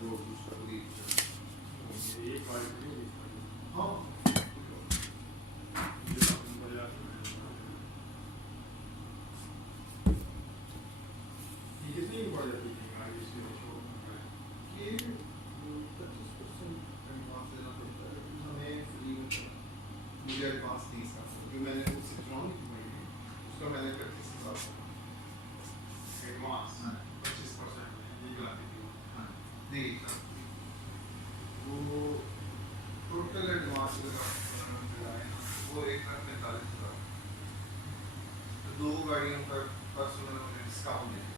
जो दूसरा कोई ये क्वालिटी नहीं हाँ ये आपको बाजार में ये कितने की पड़ जाती है गाड़ी इसके शोरूम में ये 25% एडवांस देना पड़ता है लेकिन हमें फ्री होता है मुझे एडवांस नहीं इसका क्योंकि मैंने उससे चुनाव की महीने उसका मैंने 25,000 एडवांस 25% ये गाड़ी की नहीं वो टोटल एडवांस वो 1,45,000 तो दो गाड़ियों का पर्सनल डिस्काउंट है